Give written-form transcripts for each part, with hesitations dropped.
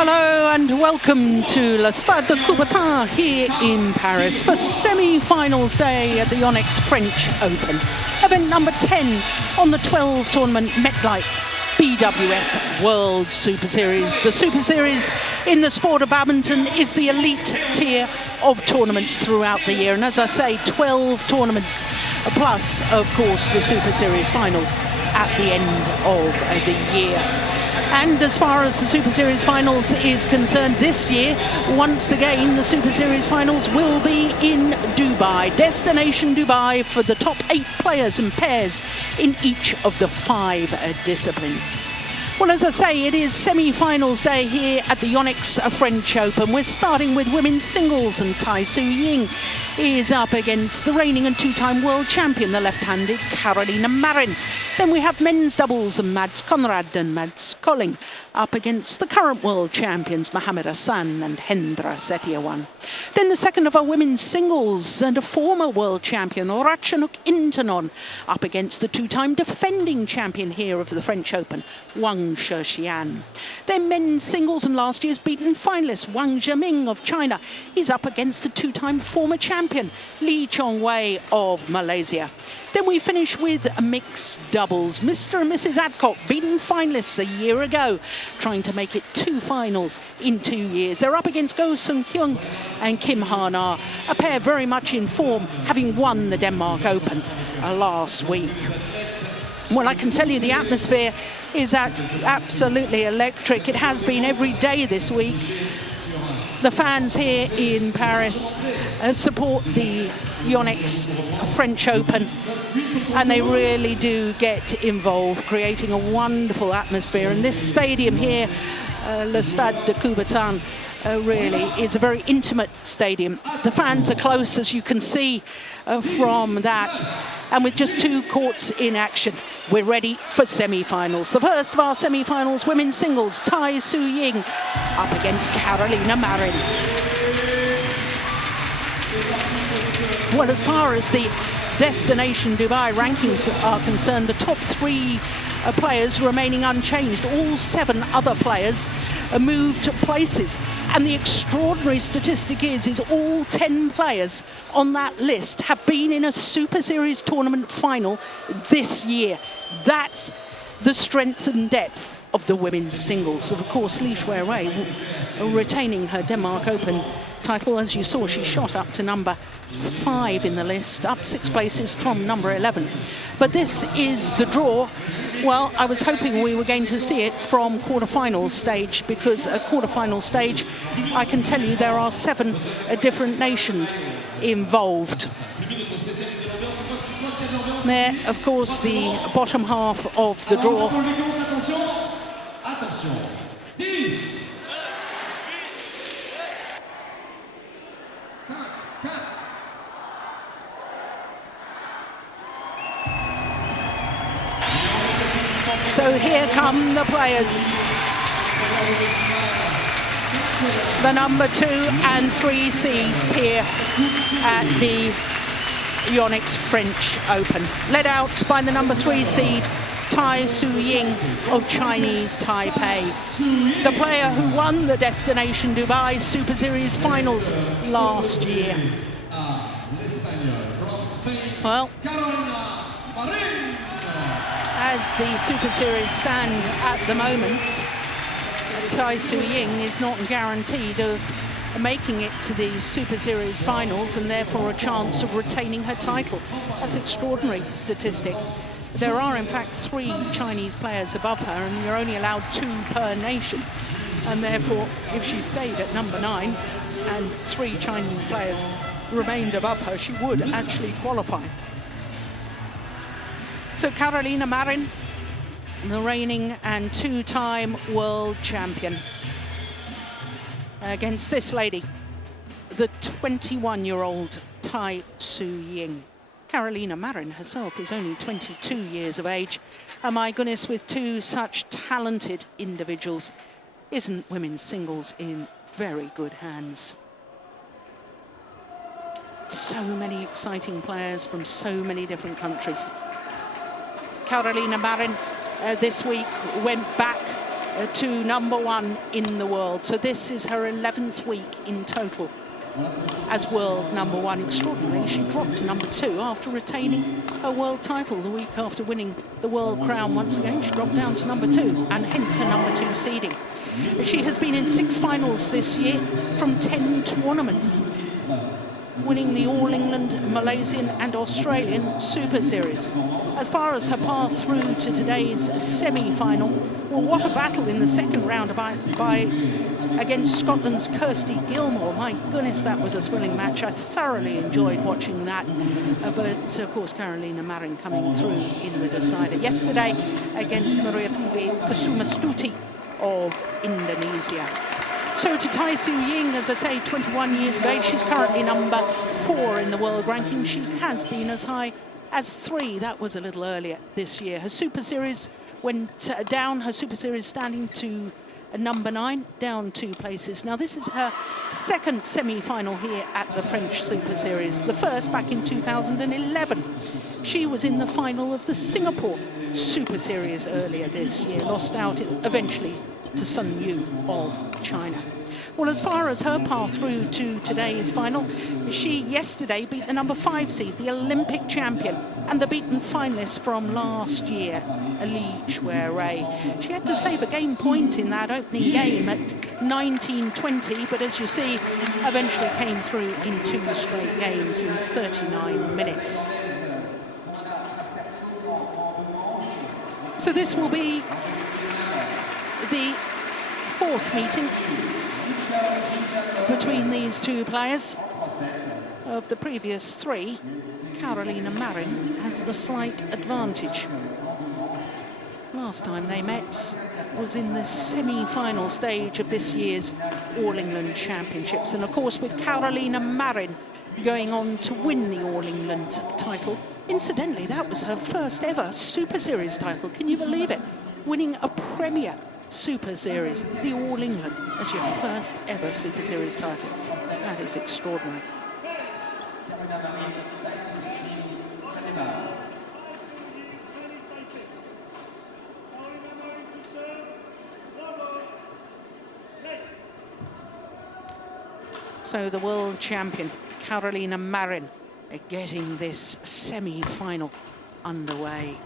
Hello and welcome to Le Stade de Coubertin here in Paris for semi-finals day at the Yonex French Open. Event number 10 on the 12 tournament MetLife BWF World Superseries. The Super Series in the sport of badminton is the elite tier of tournaments throughout the year. And as I say, 12 tournaments plus, of course, the Super Series finals at the end of the year. And as far as the Super Series finals is concerned, this year, once again, the Super Series finals will be in Dubai. Destination Dubai for the top 8 players and pairs in each of the 5 disciplines. Well, as I say, it is semi-finals day here at the Yonex French Open. We're starting with women's singles, and Tai Tzu Ying is up against the reigning and 2-time world champion, the left-handed Carolina Marin. Then we have men's doubles, and Mads Conrad and Mads Colling up against the current world champions, Mohamed Hassan and Hendra Setiawan. Then the second of our women's singles, and a former world champion, Ratchanok Intanon, up against the 2-time defending champion here of the French Open, Wang Shixian. Then men's singles, and last year's beaten finalist, Wang Zhiming of China. He's up against the 2-time former champion, Lee Chongwei of Malaysia. Then we finish with mixed doubles. Mr. and Mrs. Adcock, beaten finalists a year ago, trying to make it 2 finals in 2 years. They're up against Go Sung-hyun and Kim Ha-na, a pair very much in form, having won the Denmark Open last week. Well, I can tell you the atmosphere is absolutely electric. It has been every day this week. The fans here in Paris support the Yonex French Open, and they really do get involved, creating a wonderful atmosphere. And this stadium here, Le Stade de Coubertin, really is a very intimate stadium. The fans are close, as you can see from that. And with just 2 courts in action, we're ready for semi-finals. The first of our semi-finals, women's singles, Tai Tzu Ying up against Carolina Marin. Well, as far as the Destination Dubai rankings are concerned, the top 3 players remaining unchanged. All 7 other players moved places. And the extraordinary statistic is all 10 players on that list have been in a Super Series tournament final this year. That's the strength and depth of the women's singles. Of course, Lee Shui-wei retaining her Denmark Open title. As you saw, she shot up to number 5 in the list, up 6 places from number 11. But this is the draw. Well, I was hoping we were going to see it from quarterfinal stage, because at quarterfinal stage, I can tell you there are 7 different nations involved. There, of course, the bottom half of the draw. So here come the players. The number 2 and 3 seeds here at the Yonex French Open. Led out by the number 3 seed, Tai Tzu Ying of Chinese Taipei. The player who won the Destination Dubai Super Series finals last year. Well, as the Super Series stand at the moment, Tai Tzu Ying is not guaranteed of making it to the Super Series finals, and therefore a chance of retaining her title. That's an extraordinary statistic. There are in fact 3 Chinese players above her, and you're only allowed 2 per nation. And therefore, if she stayed at number 9 and 3 Chinese players remained above her, she would actually qualify. So Carolina Marin, the reigning and 2-time world champion, against this lady, the 21-year-old Tai Tzu Ying. Carolina Marin herself is only 22 years of age. And my goodness, with 2 such talented individuals, isn't women's singles in very good hands? So many exciting players from so many different countries. Carolina Marin this week went back to #1 in the world. So this is her 11th week in total as world #1. Extraordinarily, she dropped to #2 after retaining her world title the week after winning the world crown once again. She dropped down to #2 and hence her #2 seeding. She has been in 6 finals this year from 10 tournaments, winning the All England, Malaysian and Australian Super Series. As far as her path through to today's semi-final, well, what a battle in the second round against Scotland's Kirsty Gilmore. My goodness, that was a thrilling match. I thoroughly enjoyed watching that. But of course, Carolina Marin coming through in the decider yesterday against Maria Kusumastuti of Indonesia. So to Tai Tzu Ying, as I say, 21 years of age. She's currently #4 in the world ranking. She has been as high as 3. That was a little earlier this year. Her Super Series went down. Her Super Series standing to #9, down 2 places. Now, this is her second semi-final here at the French Super Series. The first back in 2011. She was in the final of the Singapore Super Series earlier this year. Lost out eventually to Sun Yu of China. Well, as far as her path through to today's final, she yesterday beat the #5 seed, the Olympic champion, and the beaten finalist from last year, Ali Chouet. She had to save a game point in that opening game at 19-20, but as you see, eventually came through in 2 straight games in 39 minutes. So this will be the 4th meeting between these 2 players. Of the previous 3, Carolina Marin has the slight advantage. Last time they met was in the semi-final stage of this year's All England Championships. And of course, with Carolina Marin going on to win the All England title. Incidentally, that was her first ever Super Series title. Can you believe it? Winning a Premier Super Series, the All England, as your first ever Super Series title. That is extraordinary. So the world champion, Carolina Marin, getting this semi-final underway.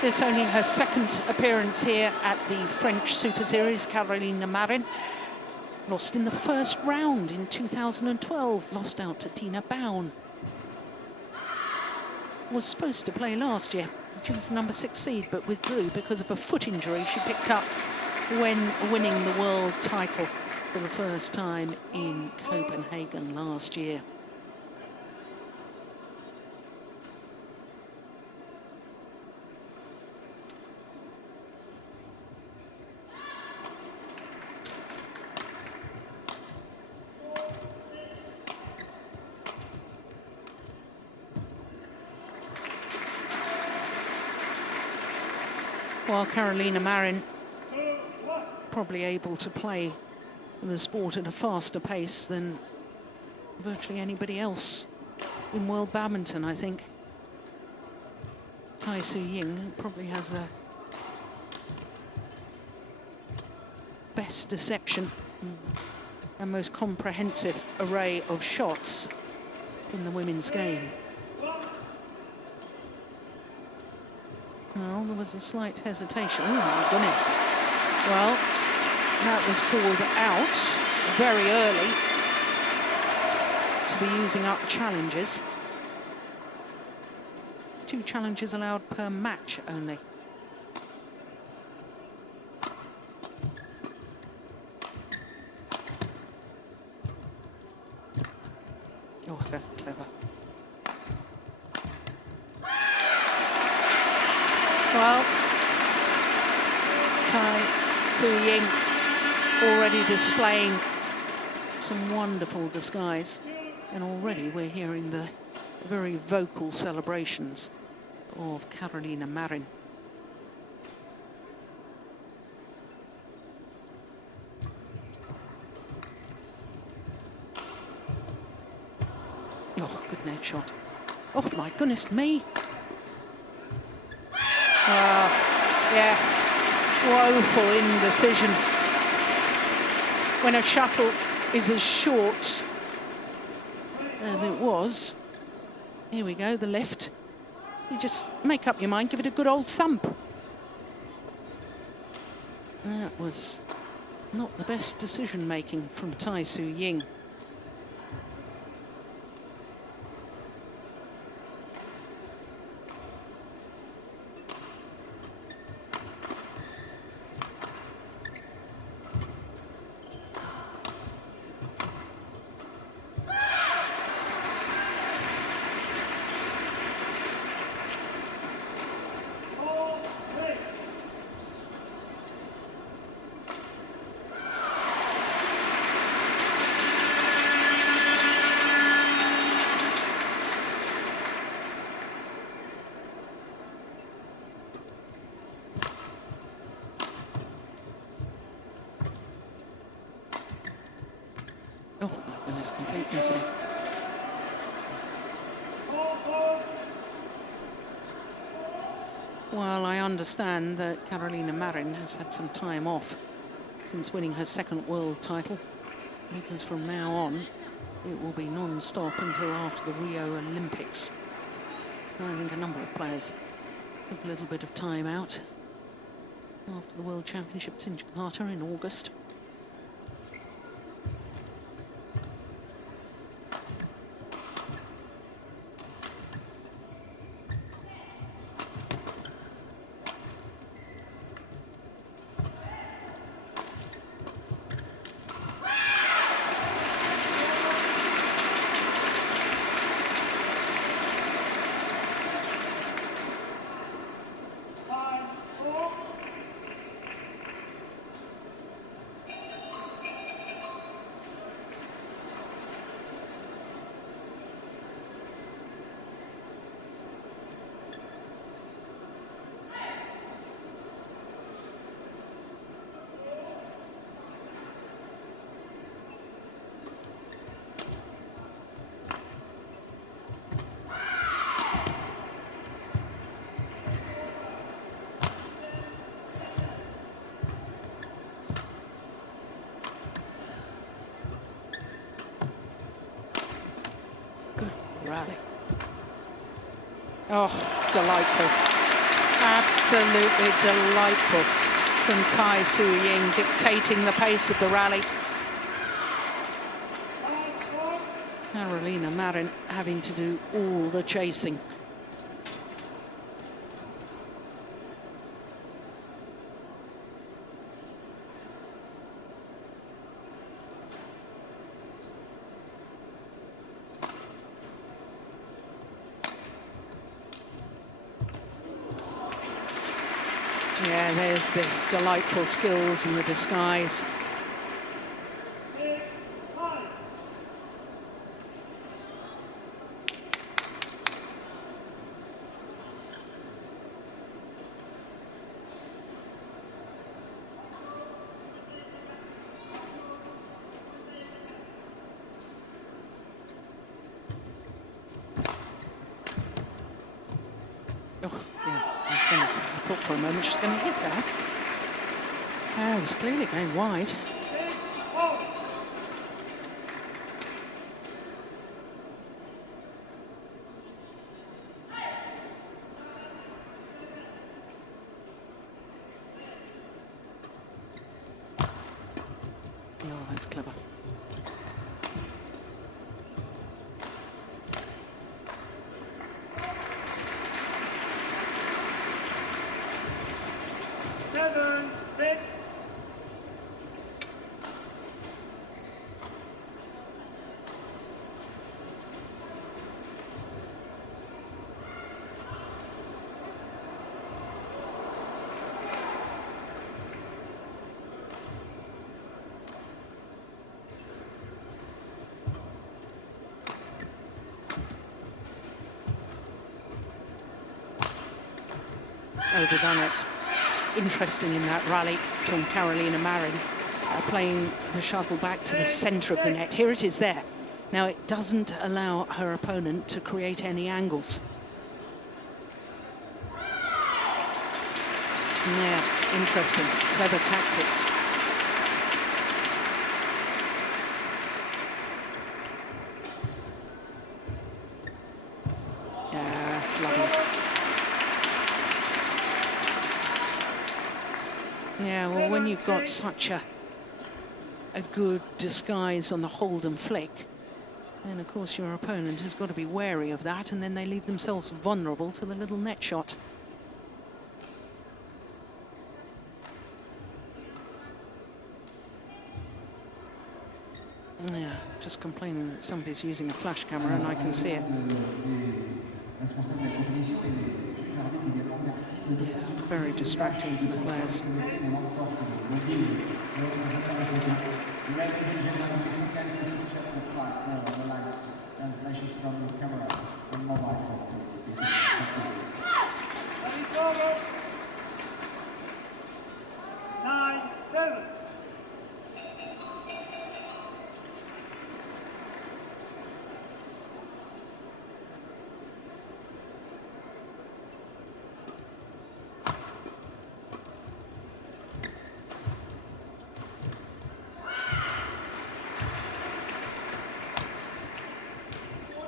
This is only her second appearance here at the French Super Series. Carolina Marin lost in the first round in 2012, lost out to Tina Bown. Was supposed to play last year. She was the #6 seed, but withdrew because of a foot injury she picked up when winning the world title for the first time in Copenhagen last year. While Carolina Marin probably able to play the sport at a faster pace than virtually anybody else in world badminton, I think. Tai Tzu Ying probably has a best deception and most comprehensive array of shots in the women's game. Well, there was a slight hesitation. Oh, my goodness. Well, that was called out very early to be using up challenges. 2 challenges allowed per match only. Oh, that's clever. Well, Tai Tzu Ying already displaying some wonderful disguise, and already we're hearing the very vocal celebrations of Carolina Marin. Oh, good net shot. Oh, my goodness me. Yeah, woeful indecision. When a shuttle is as short as it was. Here we go, the lift. You just make up your mind, give it a good old thump. That was not the best decision-making from Tai Tzu Ying. Oh, my goodness, complete missing. Well, I understand that Carolina Marin has had some time off since winning her second world title, because from now on, it will be non-stop until after the Rio Olympics. I think a number of players took a little bit of time out after the World Championships in Jakarta in August. Rally. Oh, delightful. Absolutely delightful from Tai Tzu Ying, dictating the pace of the rally. Carolina Marin having to do all the chasing. Yeah, there's the delightful skills and the disguise. Oh, yeah, I thought for a moment she's going to hit that. It was clearly going wide. Oh, that's clever. Overdone it. Interesting in that rally from Carolina Marin, playing the shuttle back to the centre of the net. Here it is there. Now, it doesn't allow her opponent to create any angles. Yeah, interesting, clever tactics. Yeah, that's lovely. Yeah, well, when you've got such a good disguise on the hold and flick, then of course your opponent has got to be wary of that, and then they leave themselves vulnerable to the little net shot. Yeah, just complaining that somebody's using a flash camera and I can see it. Yeah, very distracting for the players.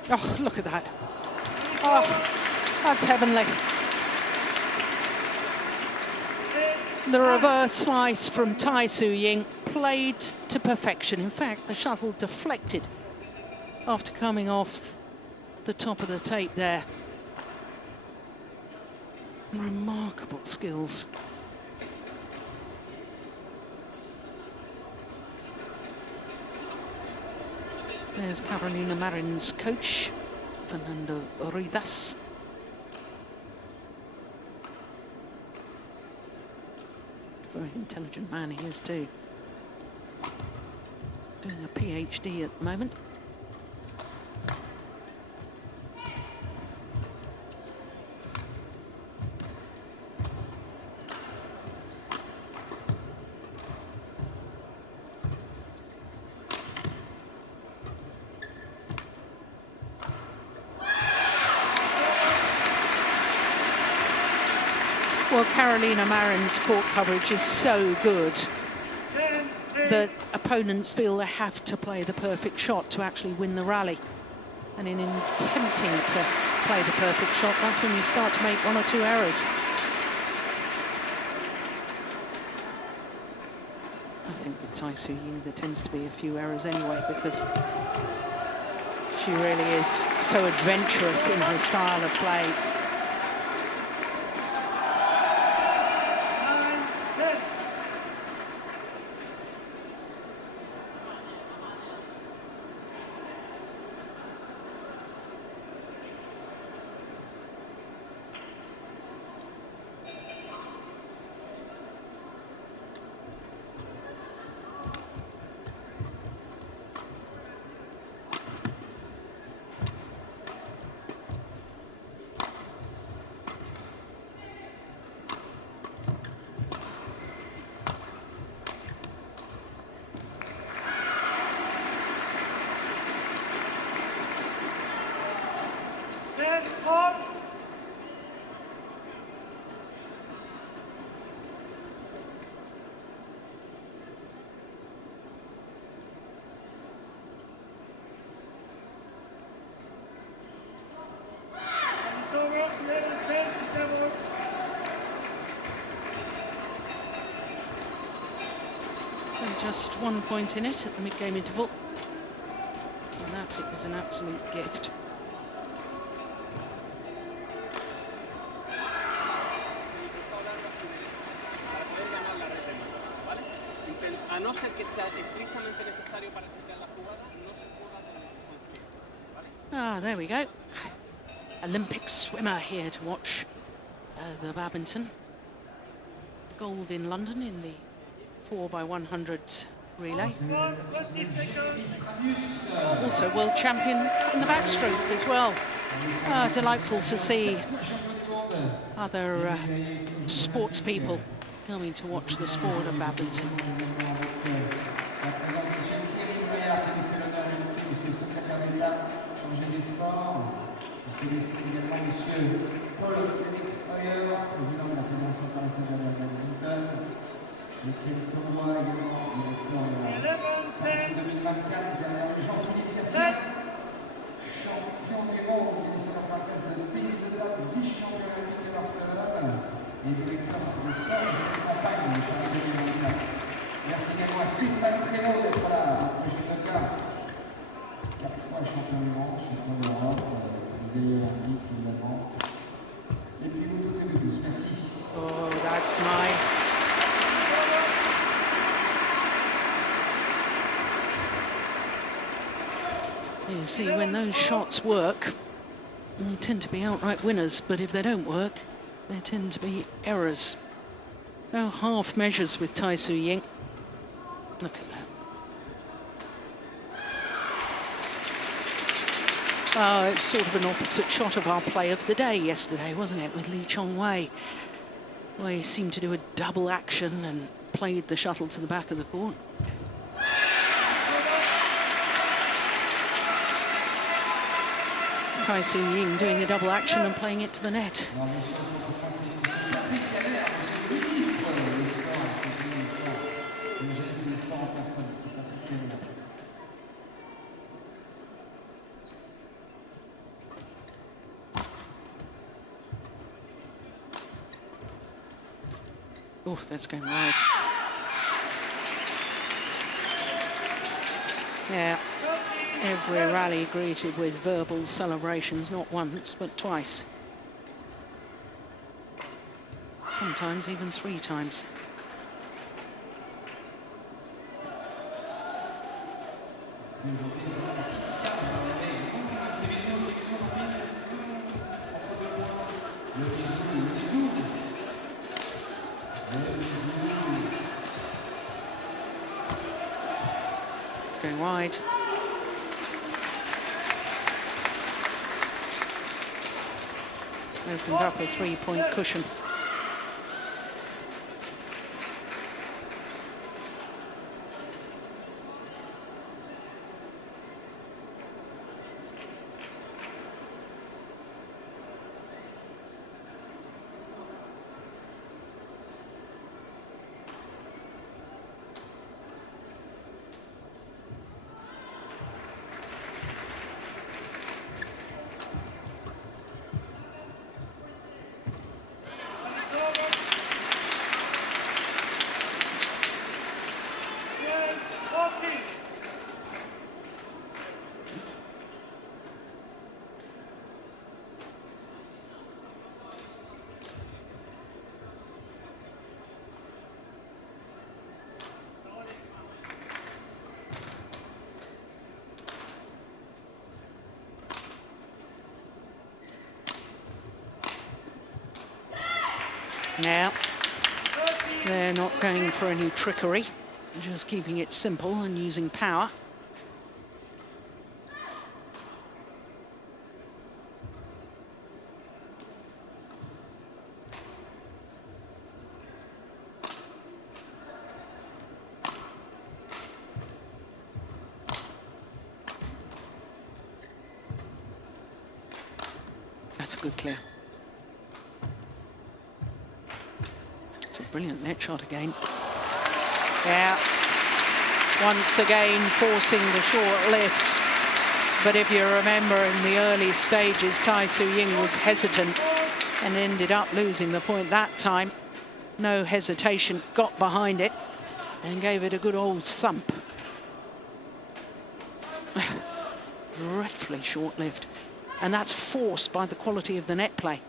Oh, look at that. Oh, that's heavenly. The reverse slice from Tai Tzu Ying, played to perfection. In fact, the shuttle deflected after coming off the top of the tape there. Remarkable skills. There's Carolina Marin's coach, Fernando Rivas. Very intelligent man he is too. Doing a PhD at the moment. Well, Carolina Marin's court coverage is so good that opponents feel they have to play the perfect shot to actually win the rally. And in attempting to play the perfect shot, that's when you start to make one or two errors. I think with Tai Tzu Ying there tends to be a few errors anyway, because she really is so adventurous in her style of play. Just 1 point in it at the mid-game interval. And that, it was an absolute gift. Ah, there we go. Olympic swimmer here to watch the badminton. Gold in London in the 4x100 relay. Also world champion in the backstroke as well. Delightful to see other sports people coming to watch the sport of badminton. chargé des sports. Je félicite également monsieur Paul-Éric Hoyer, président de la Fédération internationale de badminton. Étienne Tournois également, directeur de la Paris 2024, derrière Jean-Philippe Cassier, champion du monde 1994 de tennis de table, vice-champion olympique de Barcelone et directeur des sports de cette campagne de Paris 2024. Merci également à Stéphane Créneau d'être là, notre judoka, 4 fois champion du monde, champion d'Europe, médaille olympique évidemment. Et puis vous toutes et vous tous, merci. Oh, that's nice. You see, when those shots work, they tend to be outright winners, but if they don't work, there tend to be errors. No half measures with Tai Tzu Ying. Look at that. Oh, it's sort of an opposite shot of our play of the day yesterday, wasn't it, with Lee Chong-wei, where he seemed to do a double action and played the shuttle to the back of the court. Tai Tzu Ying doing a double action and playing it to the net. Oh, that's going wide. Yeah. Every rally greeted with verbal celebrations, not once, but twice. Sometimes even 3 times. It's going wide. Opened up a 3-point cushion. Now, they're not going for any trickery, just keeping it simple and using power. That's a good clear. Brilliant net shot again. Yeah, once again forcing the short lift. But if you remember in the early stages, Tai Tzu Ying was hesitant and ended up losing the point that time. No hesitation, got behind it and gave it a good old thump. Dreadfully short-lived. And that's forced by the quality of the net play.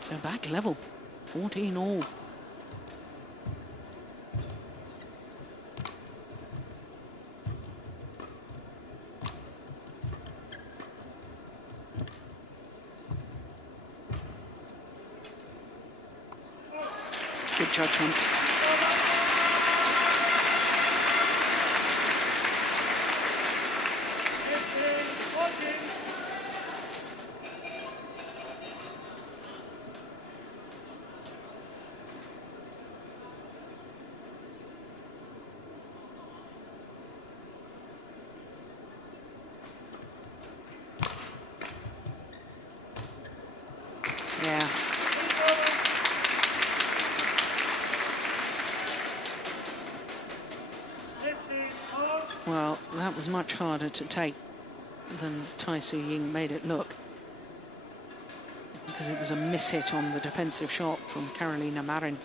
So back level, 14 all. Good judgments. Well, that was much harder to take than Tai Tzu Ying made it look, because it was a miss hit on the defensive shot from Carolina Marin.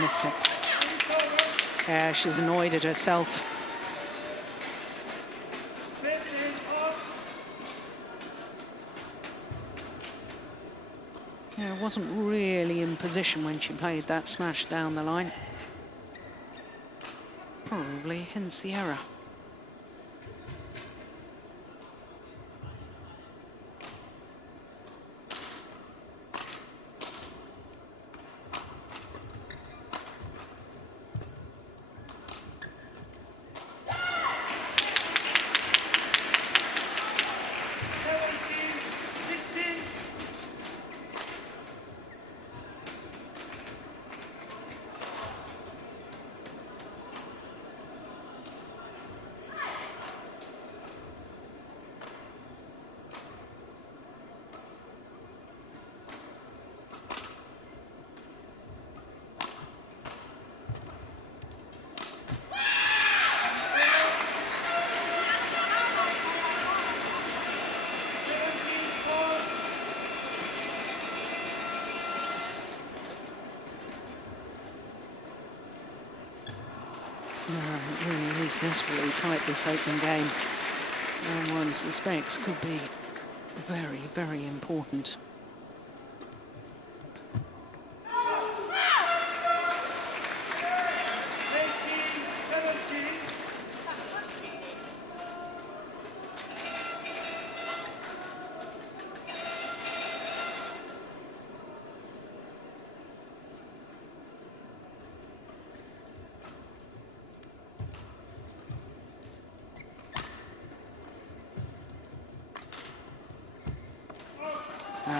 Missed it. Yeah, she's annoyed at herself. Yeah, wasn't really in position when she played that smash down the line. Probably hence the error. It really is desperately tight, this opening game. And one suspects could be very, very important.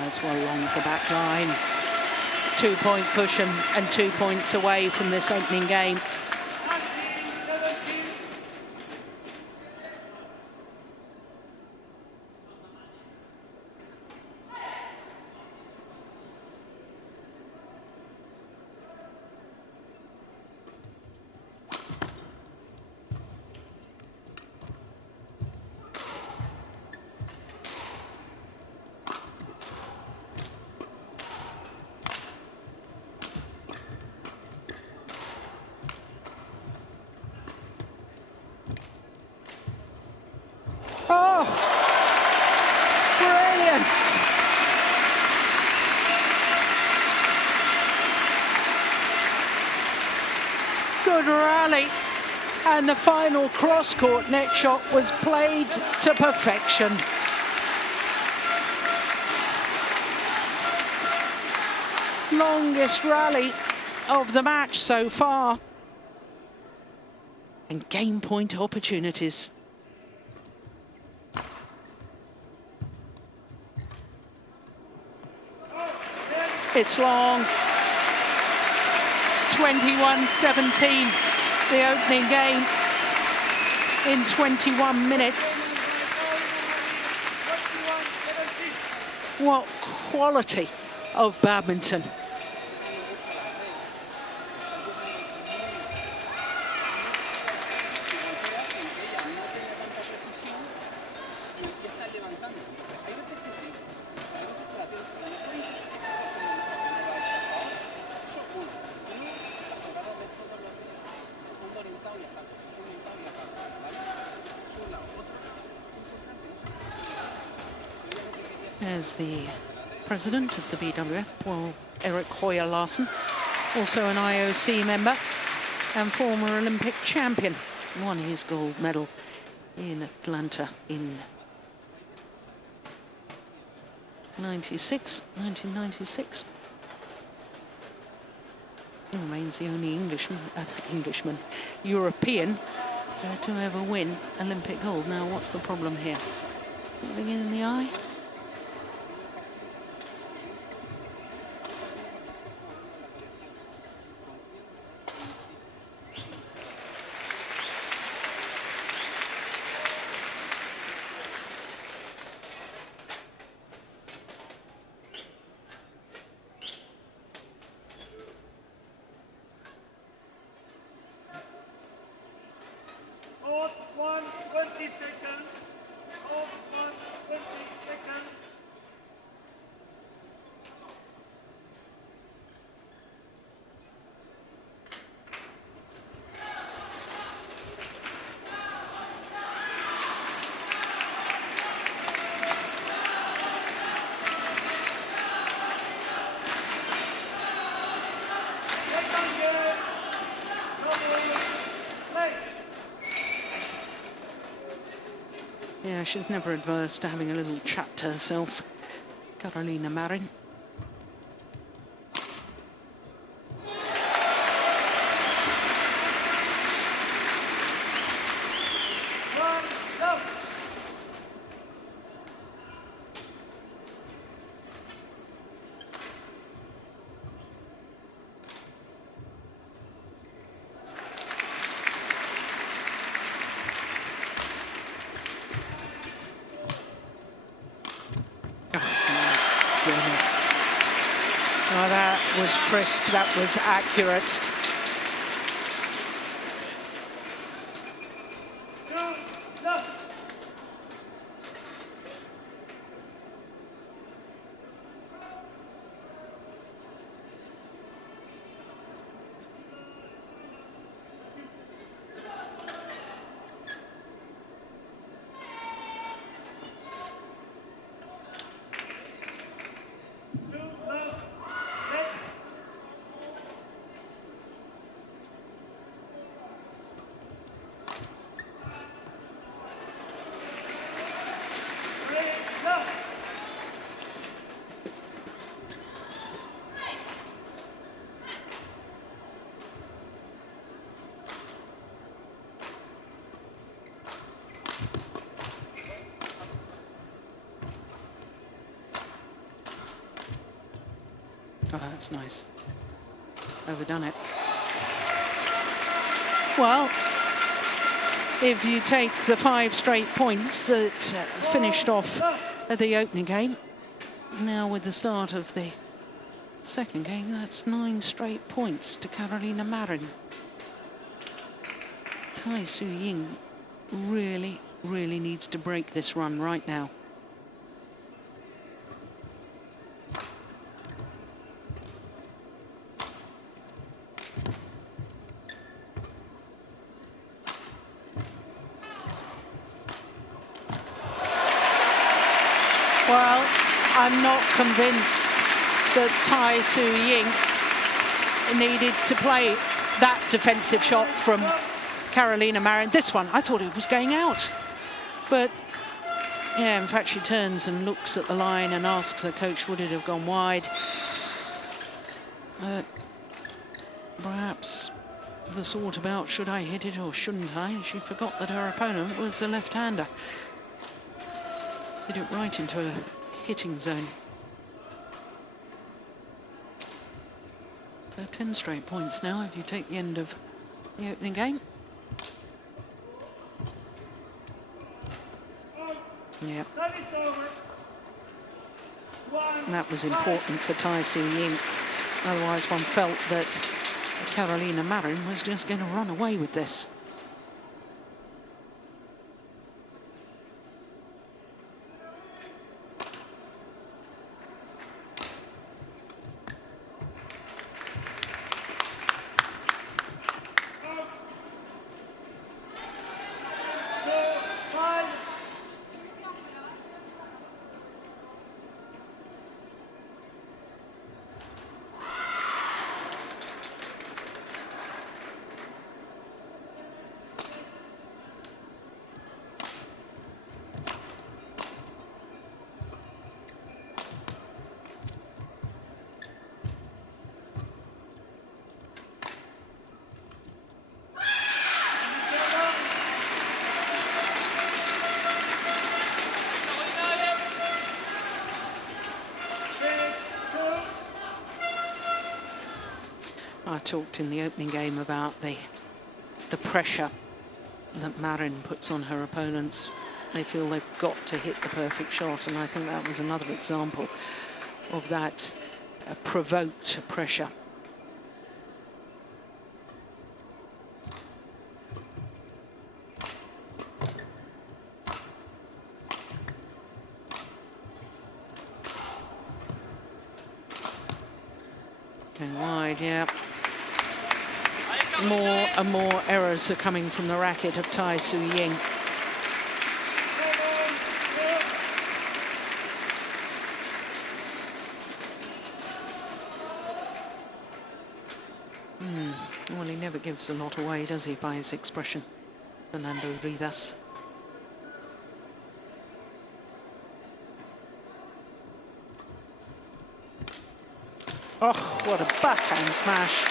It's well along the back line. 2-point cushion and 2 points away from this opening game. Oh, brilliant! Good rally. And the final cross-court net shot was played to perfection. Longest rally of the match so far. And game point opportunities. It's long. 21-17, the opening game in 21 minutes. What quality of badminton. There's the president of the BWF, well, Eric Hoyer Larsen, also an IOC member and former Olympic champion. Won his gold medal in Atlanta in 1996. Remains the only Englishman, European to ever win Olympic gold. Now, what's the problem here? Something in the eye? Hold 120 seconds. Hold 120 seconds. Second game. Play. Yeah, she's never adverse to having a little chat to herself, Carolina Marin. One, go. Goodness. Oh, that was crisp, that was accurate. Two, go. Two, left. Left. Three, go. Oh, that's nice. Overdone it. Well, if you take the 5 straight points that finished off at the opening game, now with the start of the second game, that's 9 straight points to Carolina Marin. Tai Tzu Ying really, really needs to break this run right now. Well, I'm not convinced that Tai Tzu Ying needed to play that defensive shot from Carolina Marin. This one, I thought it was going out. But, yeah, in fact, she turns and looks at the line and asks her coach, would it have gone wide? Perhaps the thought about, should I hit it or shouldn't I? She forgot that her opponent was a left-hander. Hit it right into a hitting zone. So 10 straight points now if you take the end of the opening game. Yeah. And that was important for Tai Tzu Ying. Otherwise one felt that Carolina Marin was just going to run away with this. I talked in the opening game about the pressure that Marin puts on her opponents. They feel they've got to hit the perfect shot, and I think that was another example of that provoked pressure. Going wide, yeah. More and more errors are coming from the racket of Tai Tzu Ying. Well, he never gives a lot away, does he, by his expression, Fernando Rivas. Oh, what a backhand smash.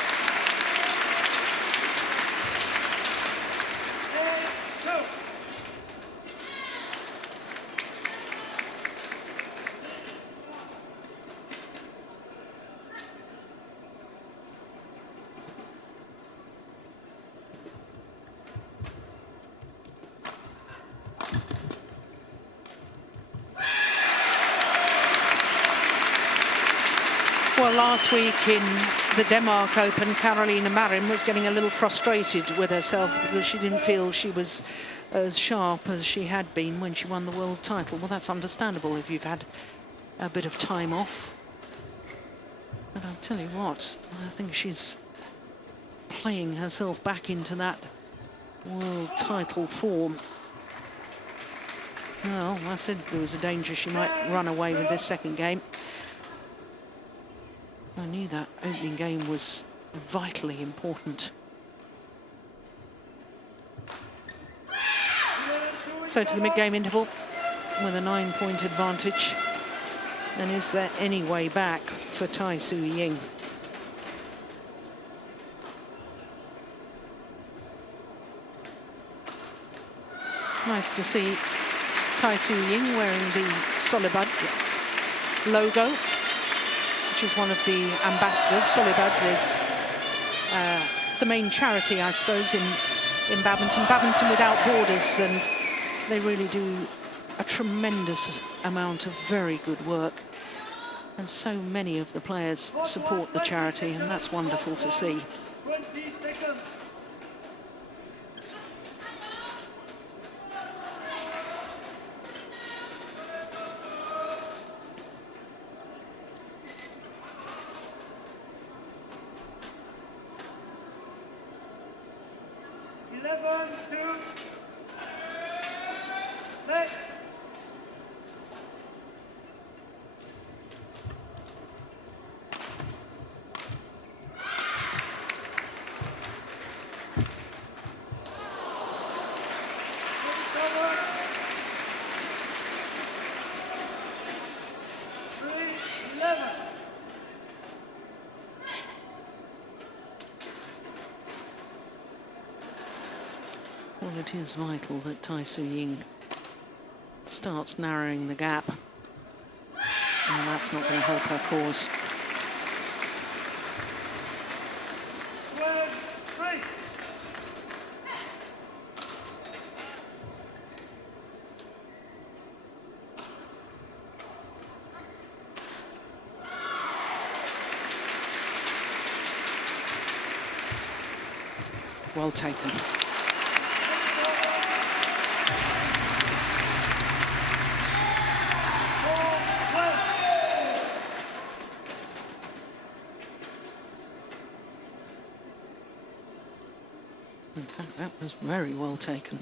Well, last week in the Denmark Open, Carolina Marin was getting a little frustrated with herself because she didn't feel she was as sharp as she had been when she won the world title. Well, that's understandable if you've had a bit of time off. But I'll tell you what, I think she's playing herself back into that world title form. Well, I said there was a danger she might run away with this second game. I knew that opening game was vitally important. So to the mid-game interval with a 9-point advantage. And is there any way back for Tai Tzu Ying? Nice to see Tai Tzu Ying wearing the Solibud logo. She's one of the ambassadors. Solibud is the main charity, I suppose, in badminton. Badminton Without Borders, and they really do a tremendous amount of very good work. And so many of the players support the charity, and that's wonderful to see. 20 seconds. Well, it is vital that Tai Tzu Ying starts narrowing the gap. And that's not going to help her cause. Well taken. In fact, that was very well taken.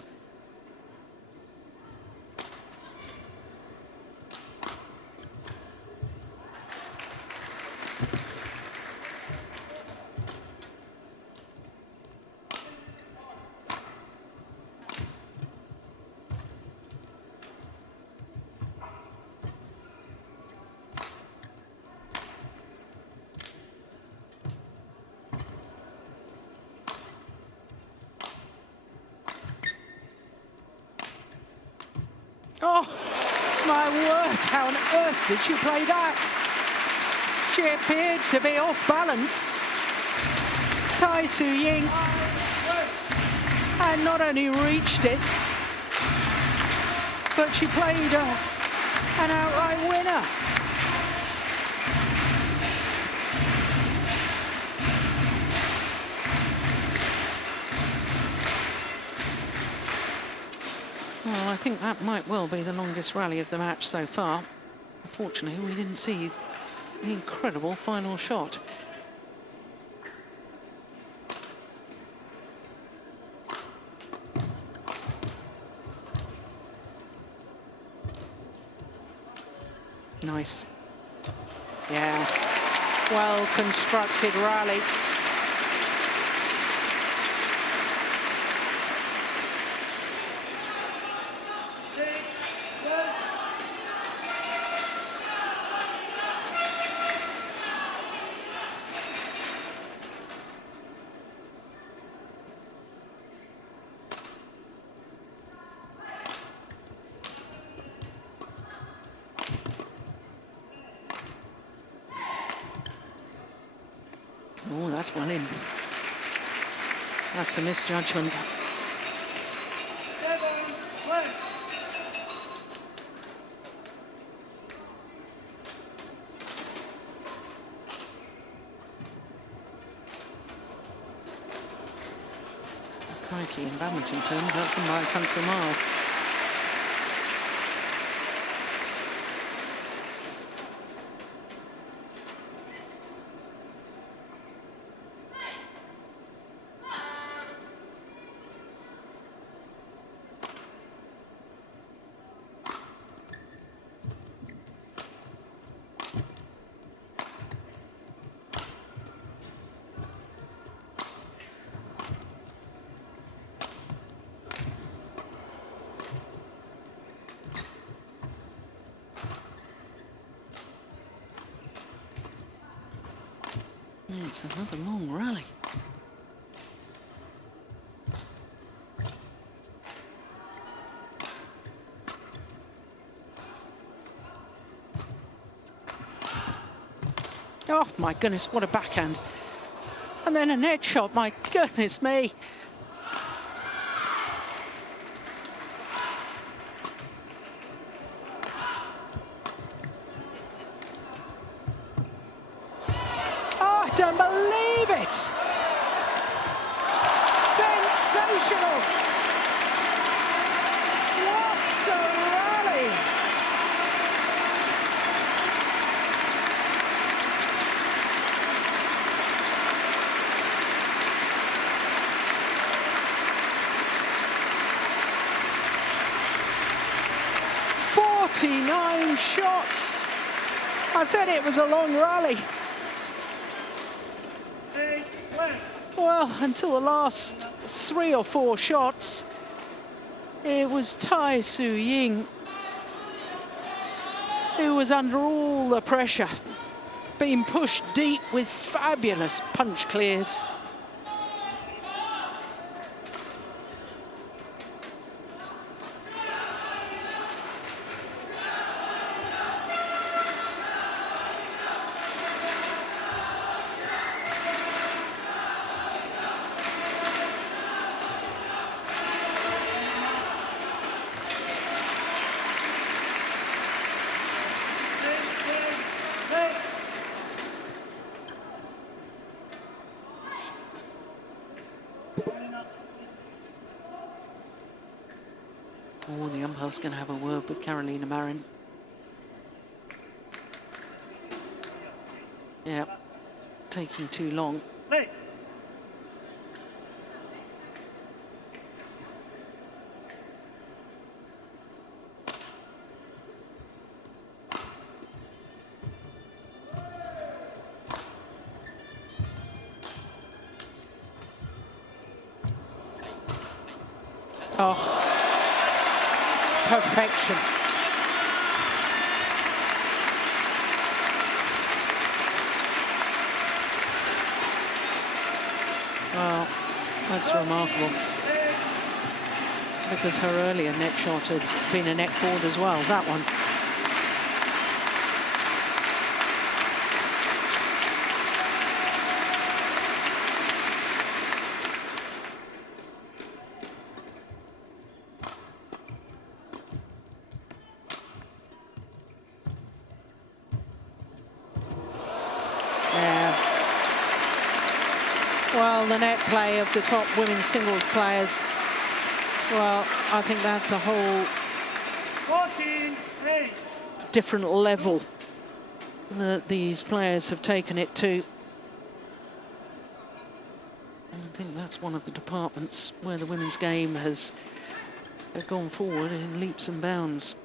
Oh, my word, how on earth did she play that? She appeared to be off balance. Tai Tzu Ying had not only reached it, but she played an outright winner. Well, I think that might well be the longest rally of the match so far. Unfortunately, we didn't see the incredible final shot. Nice. Yeah, well constructed rally. Oh, that's one in. That's a misjudgment. 7-1. Crikey, in badminton terms, that's a mile country mile. It's another long rally. Oh my goodness, what a backhand. And then a net shot, my goodness me. Don't believe it! Sensational! What a rally! "49 shots." I said it was a long rally. Well, until the last 3 or 4 shots, it was Tai Tzu Ying who was under all the pressure, being pushed deep with fabulous punch clears. Oh, the umpire's going to have a word with Carolina Marin. Yeah, taking too long. Play. Oh. Perfection. Well, that's remarkable. Because her earlier net shot has been a net board as well, that one. Well, the net play of the top women's singles players, well, I think that's a whole 14-8. different level that these players have taken it to. And I think that's one of the departments where the women's game has gone forward in leaps and bounds.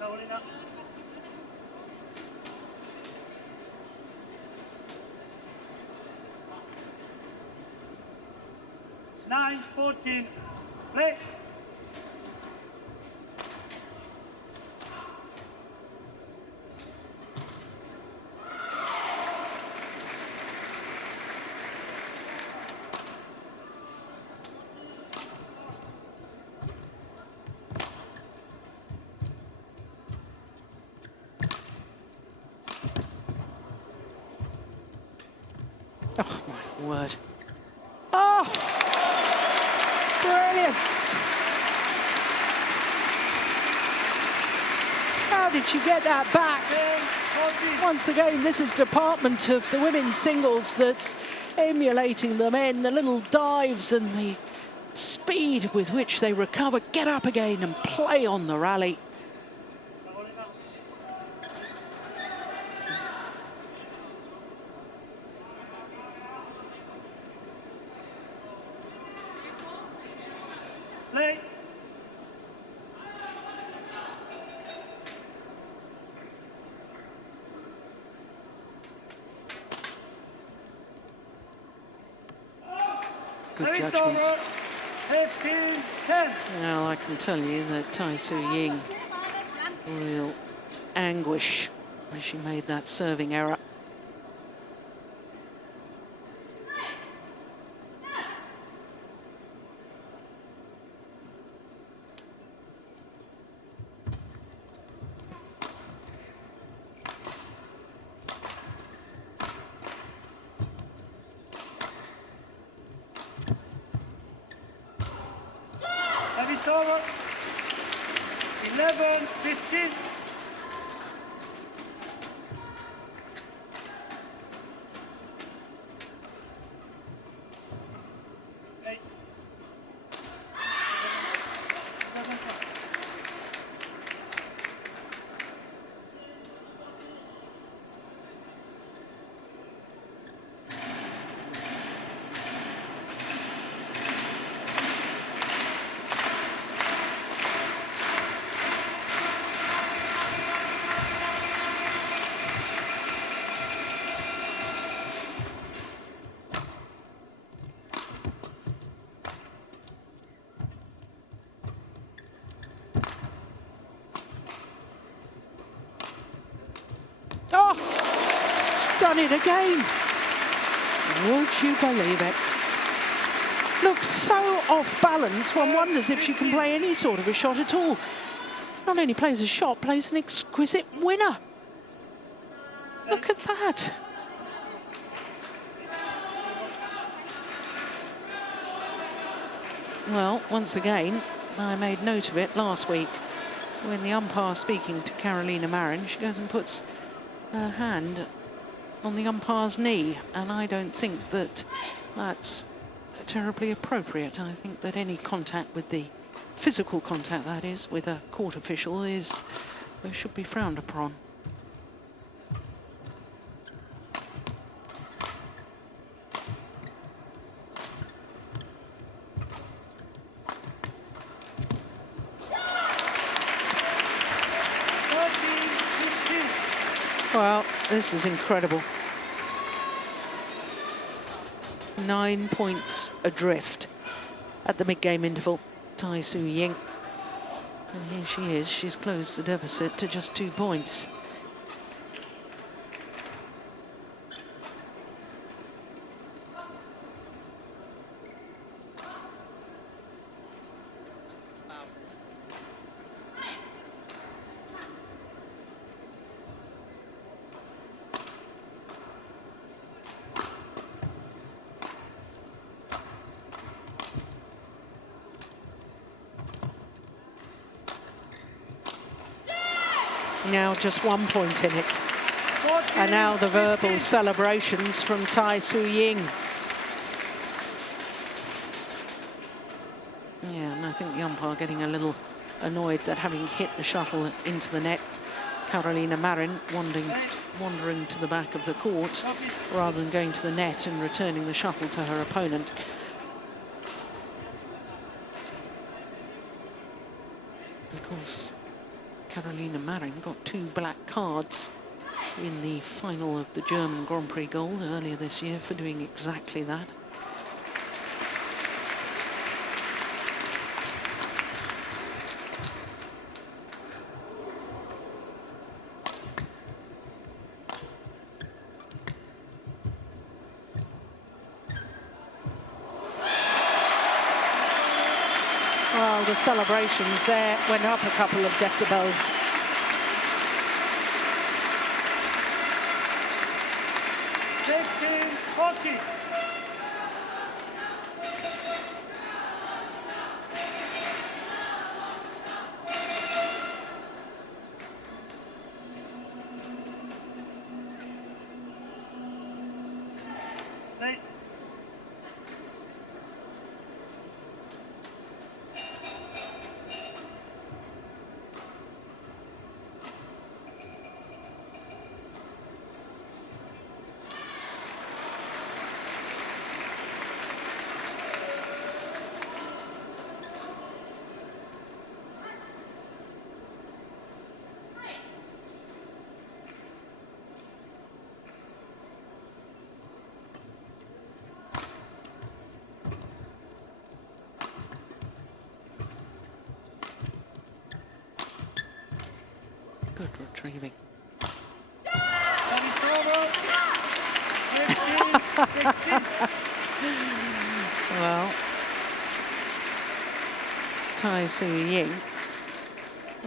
Rolling up. 9-14. Play. Oh, my word. Oh, brilliant. How did she get that back? 10-14. Once again, this is department of the women's singles that's emulating the men, the little dives and the speed with which they recover, get up again and play on the rally. Rolling up. Play. Good Service judgment. over. 15-10. Well, I can tell you that Tai Tzu Ying, real anguish when she made that serving error. Service over. 11-15. Play. Oh, she's done it again. Would you believe it? Looks so off balance, one wonders if she can play any sort of a shot at all. Not only plays a shot, plays an exquisite winner. Look at that. Well, once again, I made note of it last week when the umpire speaking to Carolina Marin, she goes and puts her hand on the umpire's knee, and I don't think that that's terribly appropriate. I think that any contact with the physical contact, that is, with a court official should be frowned upon. Well, this is incredible. 9 points adrift at the mid-game interval. Tai Tzu Ying. And here she is. She's closed the deficit to just 2 points. Now just 1 point in it. 14, And now the verbal 15. celebrations from Tai Tzu Ying. Yeah, and I think the umpire getting a little annoyed that having hit the shuttle into the net, Carolina Marin wandering to the back of the court rather than going to the net and returning the shuttle to her opponent. Of course, Carolina Marin got 2 black cards in the final of the German Grand Prix Gold earlier this year for doing exactly that. Well, the celebrations there went up a couple of decibels. Good retrieving. Well, Tai Tzu Ying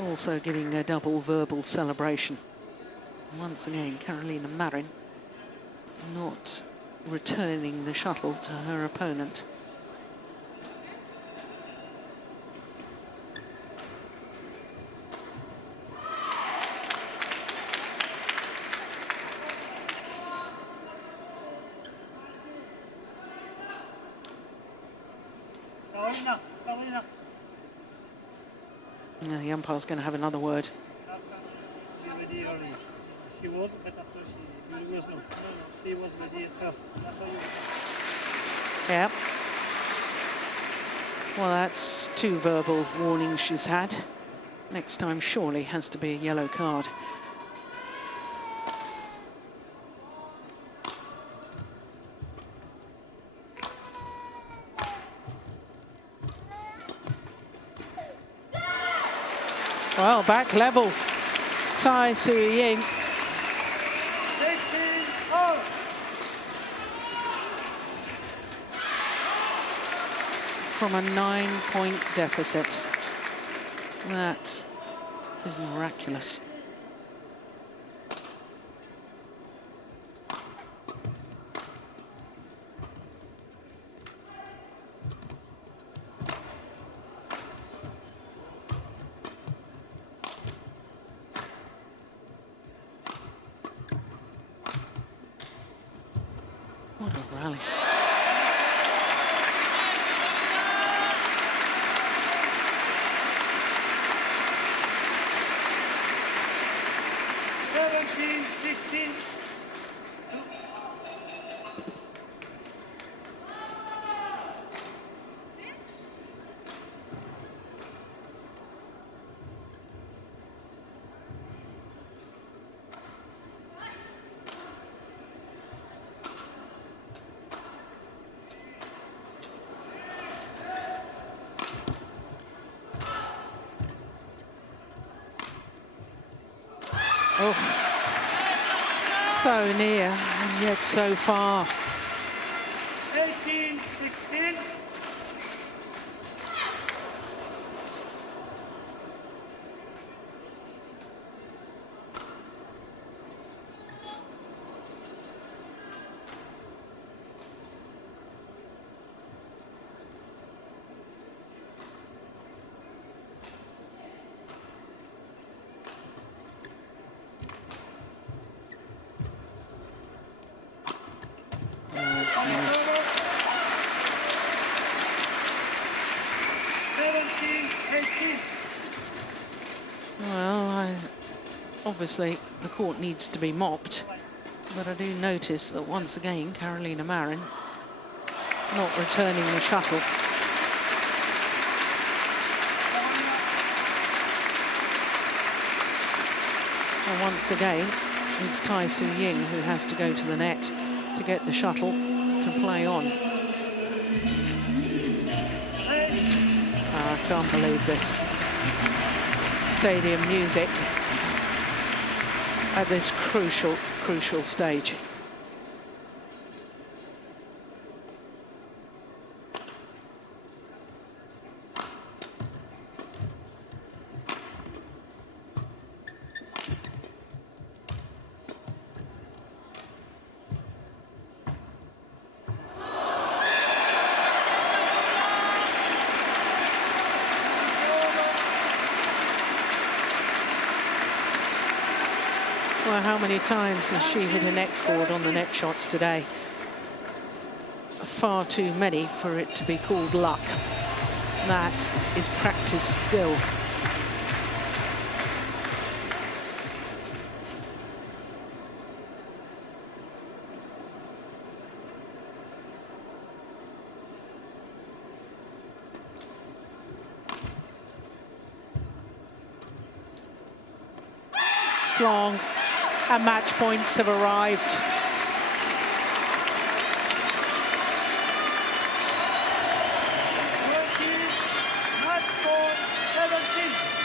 also giving a double verbal celebration. Once again, Carolina Marin not returning the shuttle to her opponent. No, the umpire's going to have another word. She was, but after she was no. She was ready first. Yeah. Well, that's 2 verbal warnings she's had. Next time surely has to be a yellow card. Well, back level. Tai Tzu Ying. 16 all. From a 9-point deficit. That is miraculous. What a rally. Oh, so near and yet so far. 18-16. That's nice. 17-18. Well, obviously the court needs to be mopped, but I do notice that once again Carolina Marin not returning the shuttle. And once again, it's Tai Tzu Ying who has to go to the net to get the shuttle to play on. I can't believe this. Stadium music at this crucial stage. Well, how many times has she hit a net cord on the net shots today? Far too many for it to be called luck. That is practice skill. It's long. And match points have arrived. Match point 17.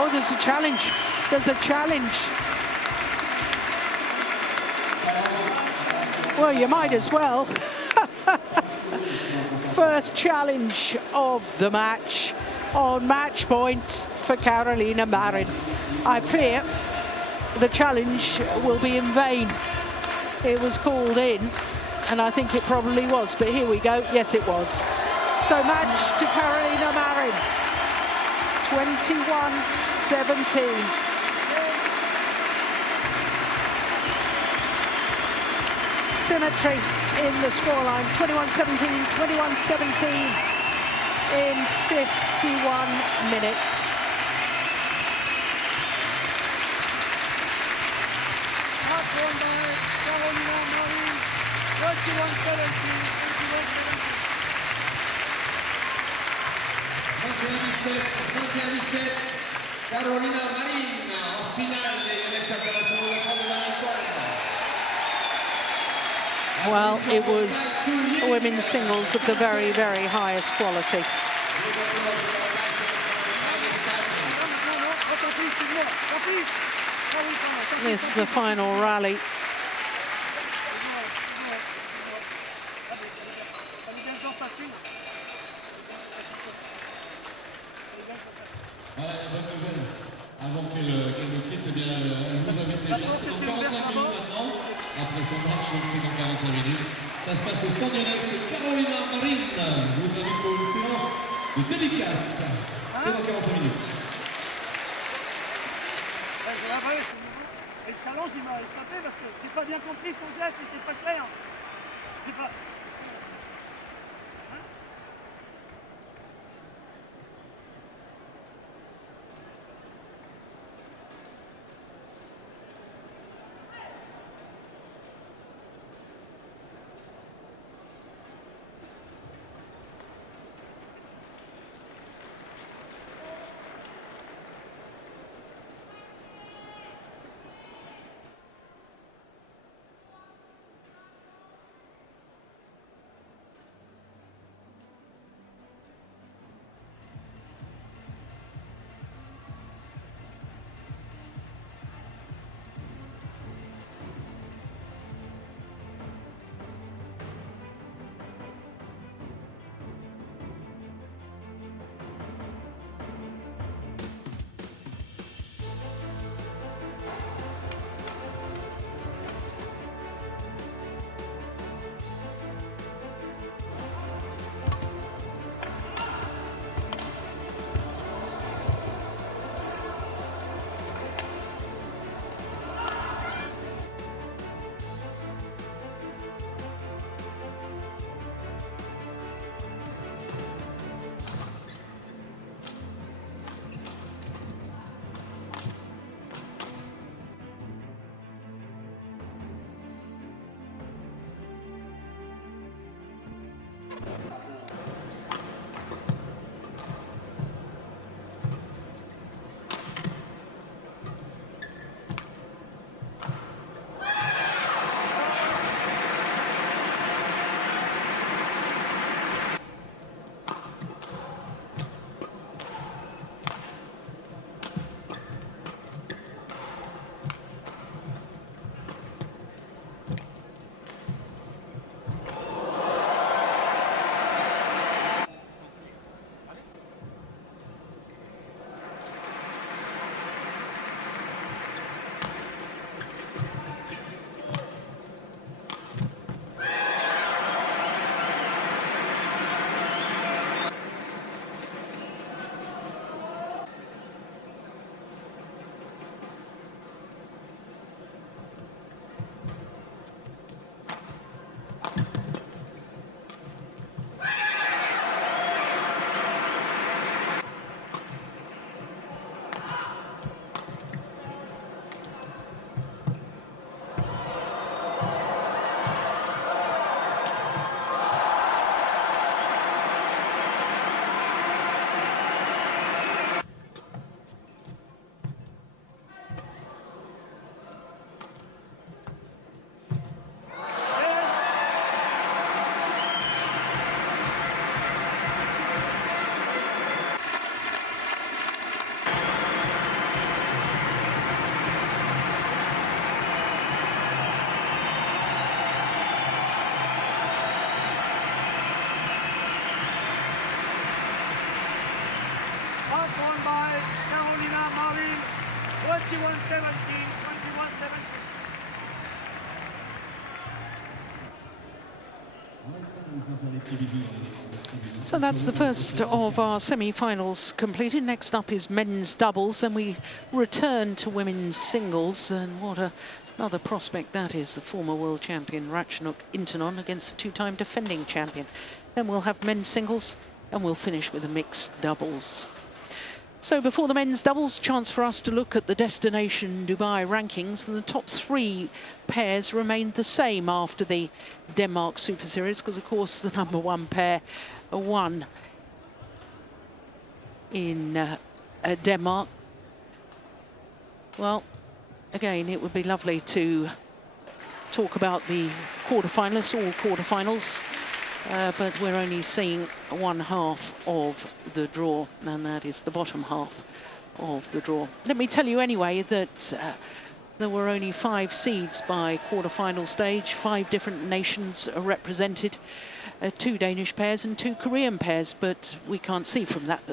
Oh, there's a challenge. There's a challenge. Well, you might as well. First challenge of the match on match point for Carolina Marin. I fear the challenge will be in vain. It was called in, and I think it probably was, but here we go. Yes, it was. So match to Carolina Marin. 21-17. Symmetry in the scoreline. 21-17, 21-17 in 51 minutes. Carolina Marin, 21-17, 21-17, Carolina Marin en finale des Yonex internationaux de France de Badminton. Well, it was women's singles of the very, very highest quality. This is the final rally. Voilà la bonne nouvelle. Avant qu'elle quitte, eh bien, elle vous invite déjà. C'est dans 45 minutes maintenant. Après son match, donc c'est dans 45 minutes. Ça se passe au stand Yonex. Carolina Marin vous invite pour une séance de dédicace. C'est dans 45 minutes. Et le challenge, il m'a échappé parce que j'ai pas bien compris son geste, il était pas clair. J'ai pas... won by Marin, 21-17, 21-17. So that's the first of our semi-finals completed. Next up is men's doubles. Then we return to women's singles. And what another prospect that is, the former world champion Ratchanok Intanon against the two-time defending champion. Then we'll have men's singles and we'll finish with the mixed doubles. So before the men's doubles, chance for us to look at the destination Dubai rankings, and the top three pairs remained the same after the Denmark Super Series, because of course the number one pair won in Denmark. Well, again, it would be lovely to talk about the quarterfinalists, all quarterfinals. But we're only seeing one half of the draw, and that is the bottom half of the draw. Let me tell you anyway that there were only 5 seeds by quarter-final stage. 5 different nations are represented, 2 Danish pairs and 2 Korean pairs, but we can't see from that